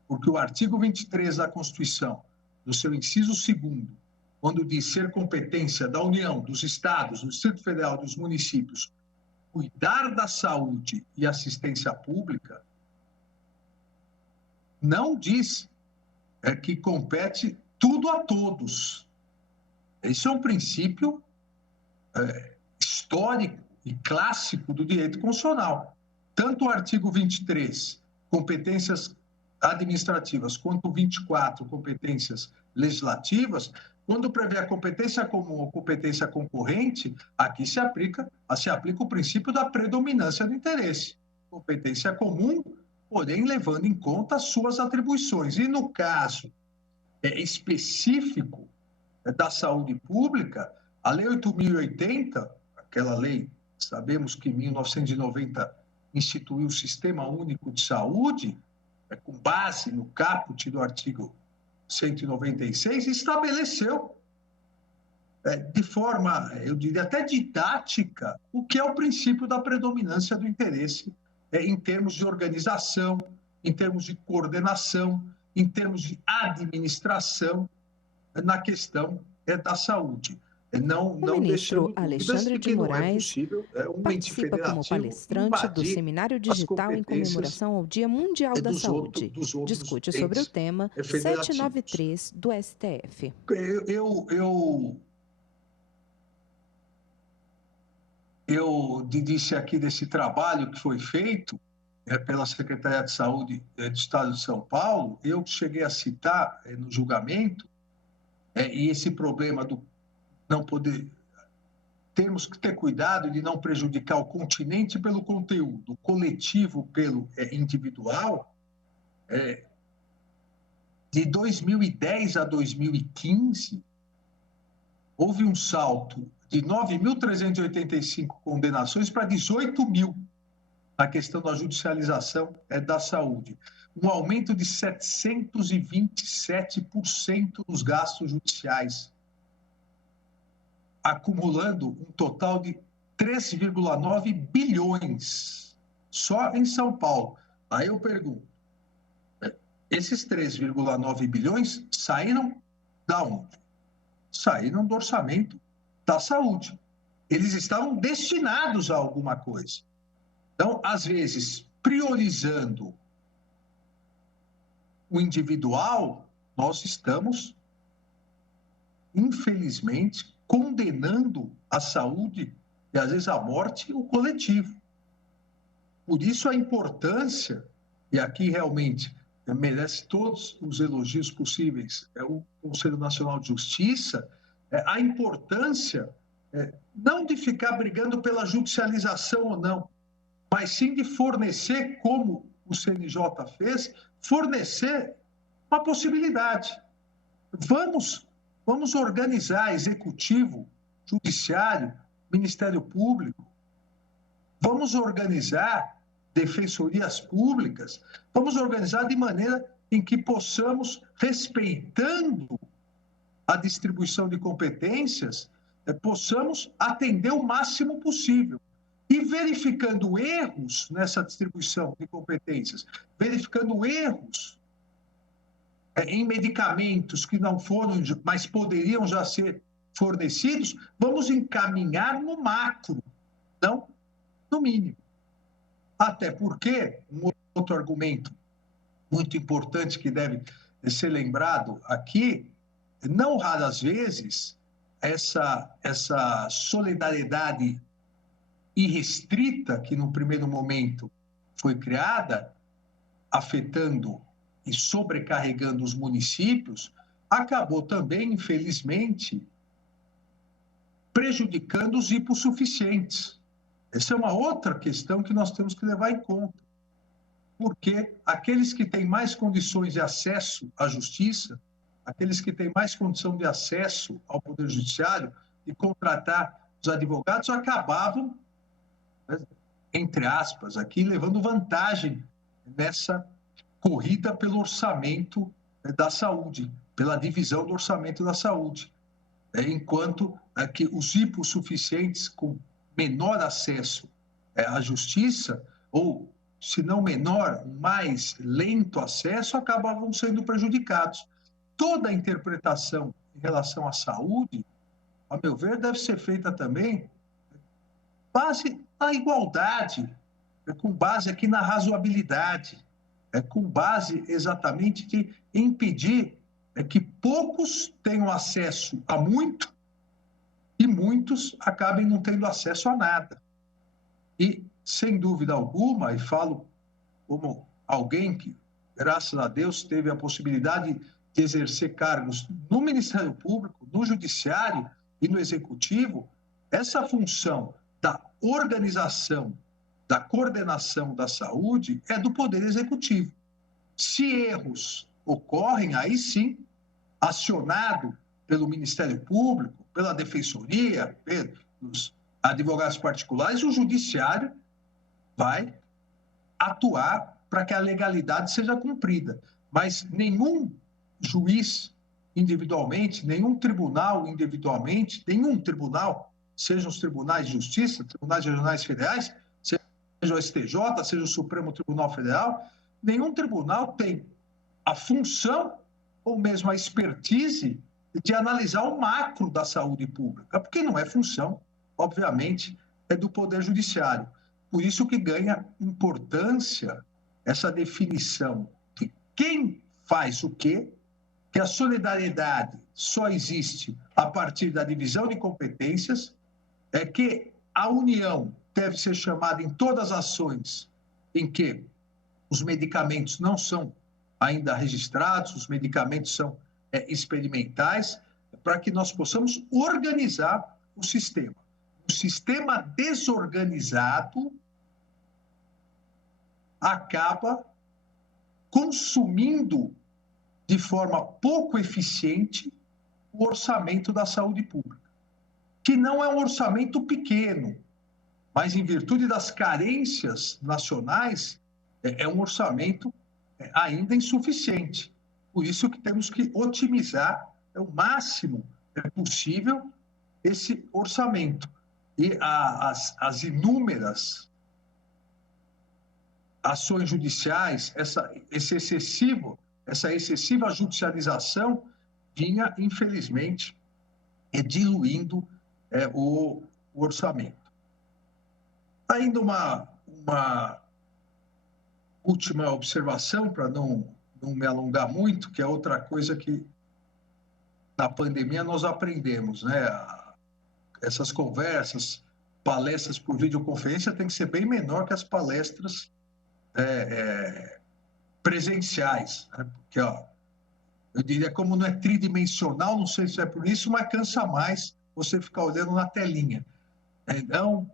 porque o artigo 23 da Constituição, no seu inciso 2º, quando diz ser competência da União, dos Estados, do Distrito Federal, dos municípios, cuidar da saúde e assistência pública, não diz que compete tudo a todos. Esse é um princípio histórico e clássico do direito constitucional. Tanto o artigo 23, competências administrativas, quanto o 24, competências legislativas, quando prevê a competência comum ou competência concorrente, aqui se aplica o princípio da predominância do interesse. Competência comum, porém levando em conta as suas atribuições. E no caso específico da saúde pública, a Lei 8.080, aquela lei, sabemos que em 1990 instituiu o Sistema Único de Saúde, com base no caput do artigo 196, estabeleceu de forma, eu diria até didática, o que é o princípio da predominância do interesse em termos de organização, em termos de coordenação, em termos de administração na questão da saúde. O ministro Alexandre de Moraes participa como palestrante do Seminário Digital em comemoração ao Dia Mundial da Saúde. Discute sobre o tema 793 do STF. Eu disse aqui desse trabalho que foi feito pela Secretaria de Saúde do Estado de São Paulo, eu cheguei a citar no julgamento, e esse problema do não poder, temos que ter cuidado de não prejudicar o continente pelo conteúdo, o coletivo pelo individual. De 2010 a 2015, houve um salto de 9.385 condenações para 18.000 na questão da judicialização da saúde. Um aumento de 727% nos gastos judiciais, acumulando um total de 3,9 bilhões só em São Paulo. Aí eu pergunto, esses 3,9 bilhões saíram da onde? Saíram do orçamento da saúde. Eles estavam destinados a alguma coisa. Então, às vezes, priorizando o individual, nós estamos, infelizmente, condenando a saúde e, às vezes, a morte, o coletivo. Por isso, a importância, e aqui realmente merece todos os elogios possíveis, o Conselho Nacional de Justiça, a importância não de ficar brigando pela judicialização ou não, mas sim de fornecer, como o CNJ fez, fornecer uma possibilidade. Vamos organizar Executivo, Judiciário, Ministério Público, vamos organizar defensorias públicas, vamos organizar de maneira em que possamos, respeitando a distribuição de competências, possamos atender o máximo possível. E verificando erros nessa distribuição de competências, verificando erros em medicamentos que não foram, mas poderiam já ser fornecidos, vamos encaminhar no macro, não no mínimo. Até porque, um outro argumento muito importante que deve ser lembrado aqui, não raras vezes, essa solidariedade irrestrita que, no primeiro momento, foi criada, afetando e sobrecarregando os municípios, acabou também, infelizmente, prejudicando os hipossuficientes. Essa é uma outra questão que nós temos que levar em conta, porque aqueles que têm mais condições de acesso à justiça, aqueles que têm mais condição de acesso ao Poder Judiciário e contratar os advogados, acabavam, entre aspas, aqui, levando vantagem nessa corrida pelo orçamento da saúde, pela divisão do orçamento da saúde. Enquanto que os hipossuficientes, com menor acesso à justiça, ou, se não menor, mais lento acesso, acabavam sendo prejudicados. Toda a interpretação em relação à saúde, a meu ver, deve ser feita também base na igualdade, com base aqui na razoabilidade, com base exatamente de impedir que poucos tenham acesso a muito e muitos acabem não tendo acesso a nada. E, sem dúvida alguma, e falo como alguém que, graças a Deus, teve a possibilidade de exercer cargos no Ministério Público, no Judiciário e no Executivo, essa função da organização, da coordenação da saúde é do Poder Executivo. Se erros ocorrem, aí sim, acionado pelo Ministério Público, pela Defensoria, pelos advogados particulares, o Judiciário vai atuar para que a legalidade seja cumprida. Mas nenhum juiz individualmente, nenhum tribunal individualmente, nenhum tribunal, sejam os tribunais de justiça, tribunais regionais federais, seja o STJ, seja o Supremo Tribunal Federal, nenhum tribunal tem a função ou mesmo a expertise de analisar o macro da saúde pública, porque não é função, obviamente, é do Poder Judiciário. Por isso que ganha importância essa definição de quem faz o quê, que a solidariedade só existe a partir da divisão de competências, que a União deve ser chamada em todas as ações em que os medicamentos não são ainda registrados, os medicamentos são experimentais, para que nós possamos organizar o sistema. O sistema desorganizado acaba consumindo de forma pouco eficiente o orçamento da saúde pública. que não é um orçamento pequeno, mas em virtude das carências nacionais, é um orçamento ainda insuficiente. Por isso que temos que otimizar o máximo possível esse orçamento. E as inúmeras ações judiciais, essa excessiva judicialização vinha, infelizmente, diluindo o orçamento. Ainda uma última observação, para não me alongar muito, que é outra coisa que na pandemia nós aprendemos, né? Essas conversas, palestras por videoconferência tem que ser bem menor que as palestras presenciais, né? Porque, eu diria, como não é tridimensional, não sei se é por isso, mas cansa mais você ficar olhando na telinha. Então,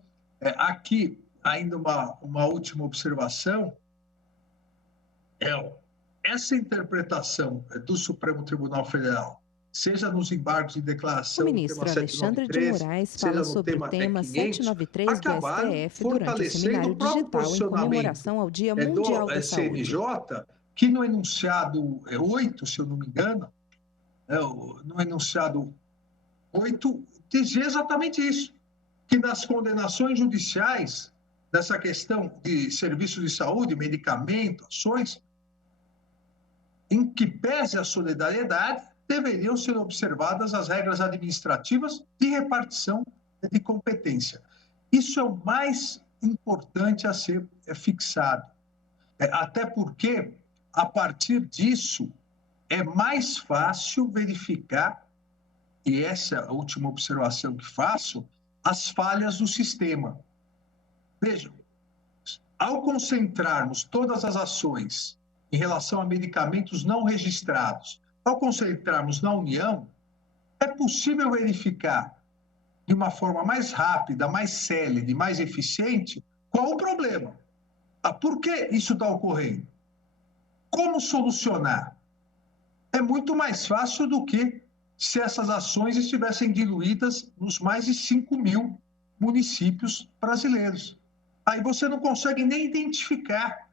aqui, ainda uma última observação, essa interpretação do Supremo Tribunal Federal, seja nos embargos de declaração, o ministro Alexandre de Moraes fala sobre o tema 793 do STF durante o seminário digital em comemoração ao Dia Mundial da Saúde. CNJ, que no enunciado 8, se eu não me engano, no enunciado 8, dizia exatamente isso, que nas condenações judiciais, nessa questão de serviços de saúde, medicamento, ações, em que pese a solidariedade, deveriam ser observadas as regras administrativas de repartição de competência. Isso é o mais importante a ser fixado. Até porque, a partir disso, é mais fácil verificar, e essa é a última observação que faço, as falhas do sistema. Vejam, ao concentrarmos todas as ações em relação a medicamentos não registrados, ao concentrarmos na União, é possível verificar de uma forma mais rápida, mais célere, mais eficiente, qual o problema. Por que isso está ocorrendo? Como solucionar? É muito mais fácil do que se essas ações estivessem diluídas nos mais de 5.000 municípios brasileiros. Aí você não consegue nem identificar.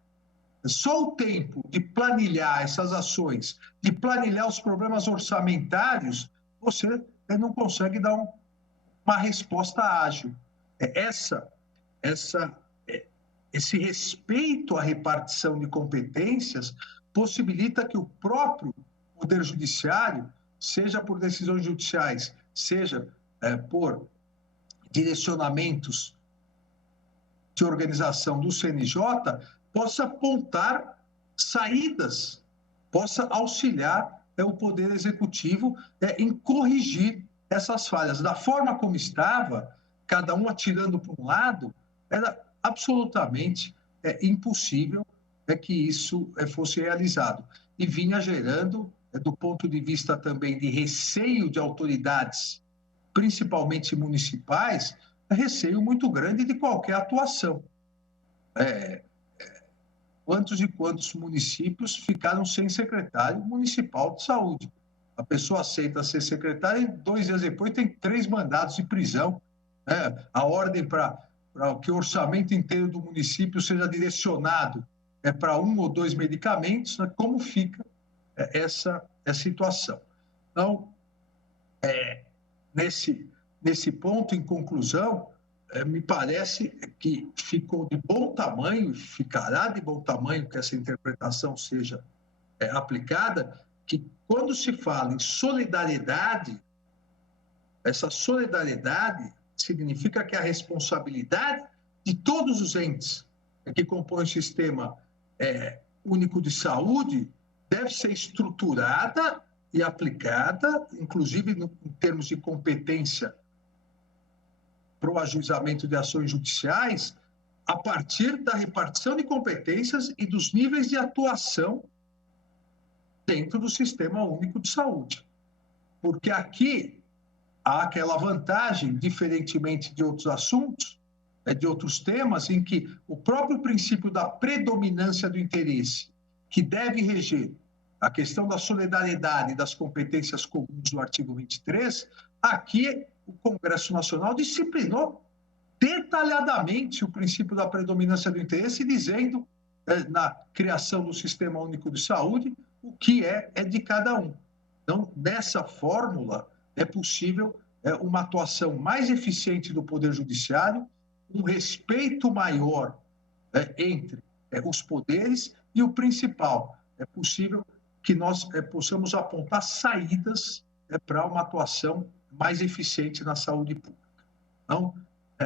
Só o tempo de planilhar essas ações, de planilhar os problemas orçamentários, você não consegue dar uma resposta ágil. Esse respeito à repartição de competências possibilita que o próprio Poder Judiciário, seja por decisões judiciais, seja por direcionamentos de organização do CNJ, possa apontar saídas, possa auxiliar o Poder Executivo em corrigir essas falhas. Da forma como estava, cada um atirando para um lado, era absolutamente impossível que isso fosse realizado. E vinha gerando, do ponto de vista também de receio de autoridades, principalmente municipais, receio muito grande de qualquer atuação. Quantos e quantos municípios ficaram sem secretário municipal de saúde? A pessoa aceita ser secretária e 2 dias depois tem 3 mandados de prisão. A ordem para que o orçamento inteiro do município seja direcionado para 1 ou 2 medicamentos, né? Como fica essa situação? Então, nesse ponto, em conclusão, me parece que ficou de bom tamanho, ficará de bom tamanho que essa interpretação seja aplicada, que quando se fala em solidariedade, essa solidariedade significa que a responsabilidade de todos os entes que compõem o sistema único de saúde deve ser estruturada e aplicada, inclusive em termos de competência para o ajuizamento de ações judiciais, a partir da repartição de competências e dos níveis de atuação dentro do Sistema Único de Saúde. Porque aqui há aquela vantagem, diferentemente de outros assuntos, de outros temas, em que o próprio princípio da predominância do interesse, que deve reger a questão da solidariedade e das competências comuns do artigo 23, aqui o Congresso Nacional disciplinou detalhadamente o princípio da predominância do interesse, dizendo, na criação do Sistema Único de Saúde, o que é de cada um. Então, nessa fórmula, é possível uma atuação mais eficiente do Poder Judiciário, um respeito maior entre os poderes e, o principal, é possível que nós possamos apontar saídas para uma atuação mais eficiente na saúde pública. Então,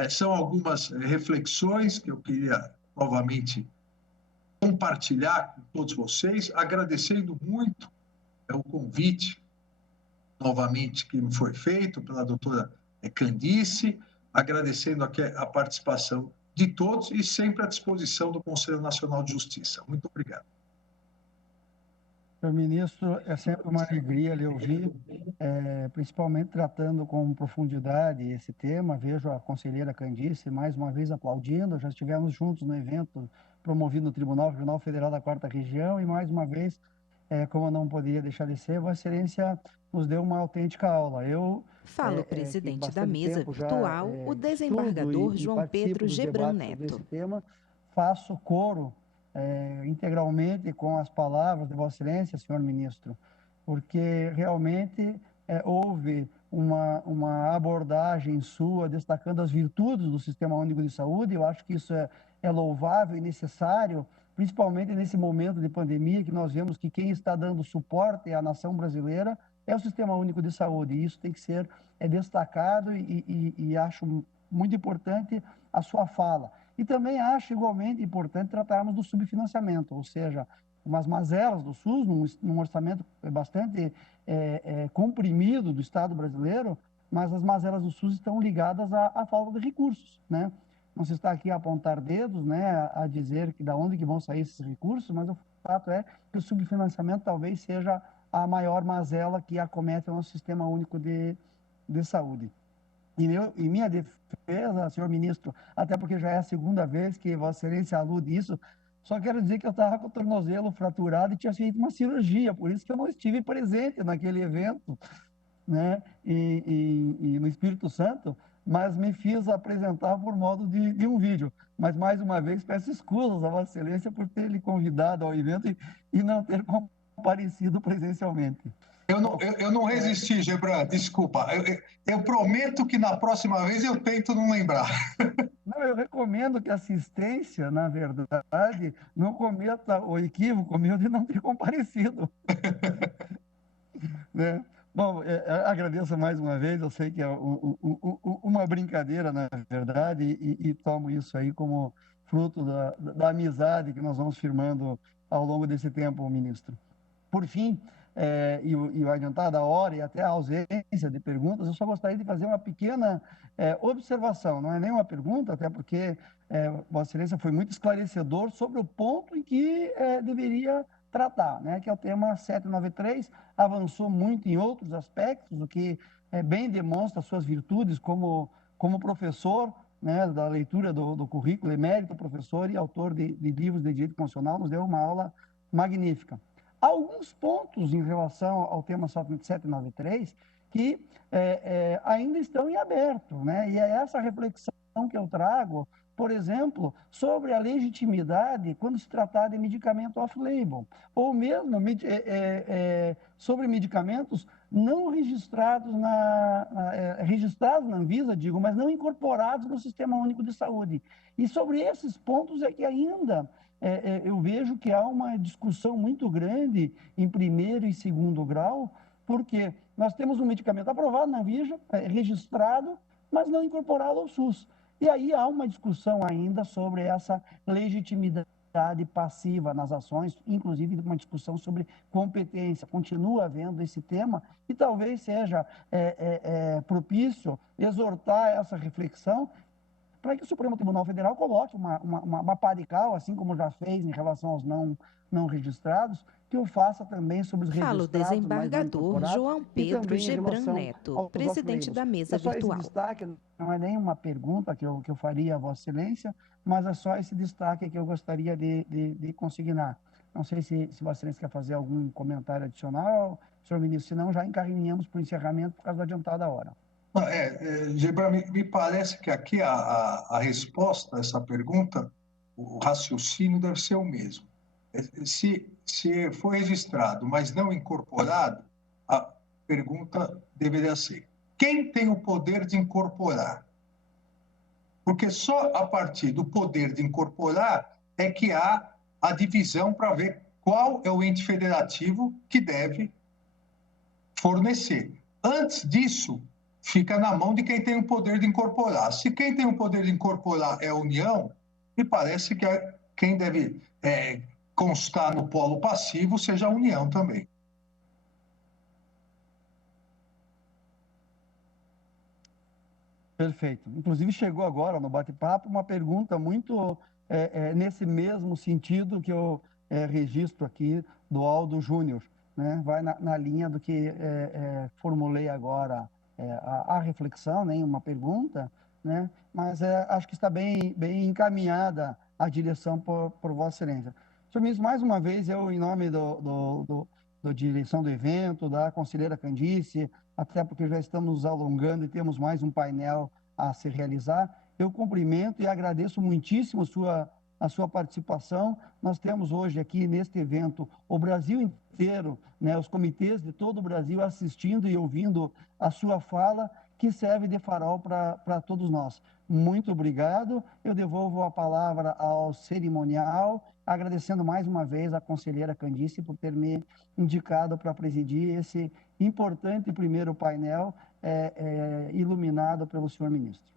são algumas reflexões que eu queria novamente compartilhar com todos vocês, agradecendo muito o convite novamente que me foi feito pela doutora Candice, agradecendo aqui a participação de todos e sempre à disposição do Conselho Nacional de Justiça. Muito obrigado. Senhor ministro, é sempre uma alegria lhe ouvir, principalmente tratando com profundidade esse tema. Vejo a conselheira Candice mais uma vez aplaudindo, já estivemos juntos no evento promovido no Tribunal Regional Federal da 4ª Região e mais uma vez, como eu não poderia deixar de ser, Vossa Excelência nos deu uma autêntica aula. Fala o presidente da mesa virtual, o desembargador João Pedro Gebran Neto. Desse tema, faço coro integralmente com as palavras de Vossa Excelência, senhor ministro, porque realmente houve uma abordagem sua destacando as virtudes do Sistema Único de Saúde. Eu acho que isso é louvável e necessário, principalmente nesse momento de pandemia, que nós vemos que quem está dando suporte à nação brasileira é o Sistema Único de Saúde. E isso tem que ser destacado e acho muito importante a sua fala. E também acho igualmente importante tratarmos do subfinanciamento, ou seja, umas mazelas do SUS, num orçamento bastante comprimido do Estado brasileiro, mas as mazelas do SUS estão ligadas à falta de recursos, né? Não se está aqui a apontar dedos, né, a dizer que da onde que vão sair esses recursos, mas o fato é que o subfinanciamento talvez seja a maior mazela que acomete o nosso Sistema Único de Saúde. Em minha defesa, senhor ministro, até porque já é a segunda vez que Vossa Excelência alude isso, só quero dizer que eu estava com o tornozelo fraturado e tinha feito uma cirurgia, por isso que eu não estive presente naquele evento, né, e no Espírito Santo, mas me fiz apresentar por modo de um vídeo. Mas, mais uma vez, peço escusas a Vossa Excelência por ter lhe convidado ao evento e não ter comparecido presencialmente. Eu não resisti, Gebran, desculpa. Eu prometo que na próxima vez eu tento não lembrar. Não, eu recomendo que a assistência, na verdade, não cometa o equívoco meu de não ter comparecido. Né? Bom, agradeço mais uma vez, eu sei que é uma brincadeira, na verdade, e tomo isso aí como fruto da amizade que nós vamos firmando ao longo desse tempo, ministro. Por fim, e adiantada a hora e até a ausência de perguntas, eu só gostaria de fazer uma pequena observação, não é nem uma pergunta, até porque Vossa Excelência foi muito esclarecedor sobre o ponto em que deveria tratar, né, que é o tema 793, avançou muito em outros aspectos, o que bem demonstra suas virtudes como professor, né, da leitura do currículo, emérito professor e autor de livros de direito constitucional, nos deu uma aula magnífica. Alguns pontos em relação ao tema 793 que ainda estão em aberto, né, e é essa reflexão que eu trago, por exemplo, sobre a legitimidade quando se tratar de medicamento off-label, ou mesmo sobre medicamentos não registrados registrados na Anvisa, digo, mas não incorporados no Sistema Único de Saúde. E sobre esses pontos é que ainda eu vejo que há uma discussão muito grande em primeiro e segundo grau, porque nós temos um medicamento aprovado na Anvisa, registrado, mas não incorporado ao SUS. E aí há uma discussão ainda sobre essa legitimidade passiva nas ações, inclusive uma discussão sobre competência. Continua havendo esse tema e talvez seja propício exortar essa reflexão para que o Supremo Tribunal Federal coloque uma pá de cal, assim como já fez em relação aos não registrados, que o faça também sobre os registrados. Fala o desembargador João Pedro Gebran Neto, presidente da mesa virtual. Esse destaque não é nem uma pergunta que eu faria a Vossa Excelência, mas é só esse destaque que eu gostaria de consignar. Não sei se Vossa Excelência quer fazer algum comentário adicional, senhor ministro, senão já encaminhamos para o encerramento por causa da adiantada hora. Gebra, me parece que aqui a resposta a essa pergunta, o raciocínio deve ser o mesmo. Se for registrado, mas não incorporado, a pergunta deveria ser: quem tem o poder de incorporar? Porque só a partir do poder de incorporar é que há a divisão para ver qual é o ente federativo que deve fornecer. Antes disso, fica na mão de quem tem o poder de incorporar. Se quem tem o poder de incorporar é a União, me parece que quem deve constar no polo passivo seja a União também. Perfeito. Inclusive, chegou agora no bate-papo uma pergunta muito nesse mesmo sentido que eu registro aqui do Aldo Júnior, né? Vai na linha do que formulei agora a reflexão, né? Uma pergunta, né? Mas acho que está bem encaminhada a direção por Vossa Excelência. Senhor Ministro, mais uma vez, eu, em nome da direção do evento, da conselheira Candice, até porque já estamos nos alongando e temos mais um painel a se realizar, eu cumprimento e agradeço muitíssimo a sua participação. Nós temos hoje aqui neste evento o Brasil inteiro, né, os comitês de todo o Brasil assistindo e ouvindo a sua fala, que serve de farol para todos nós. Muito obrigado. Eu devolvo a palavra ao cerimonial, agradecendo mais uma vez a conselheira Candice por ter me indicado para presidir esse importante primeiro painel iluminado pelo senhor ministro.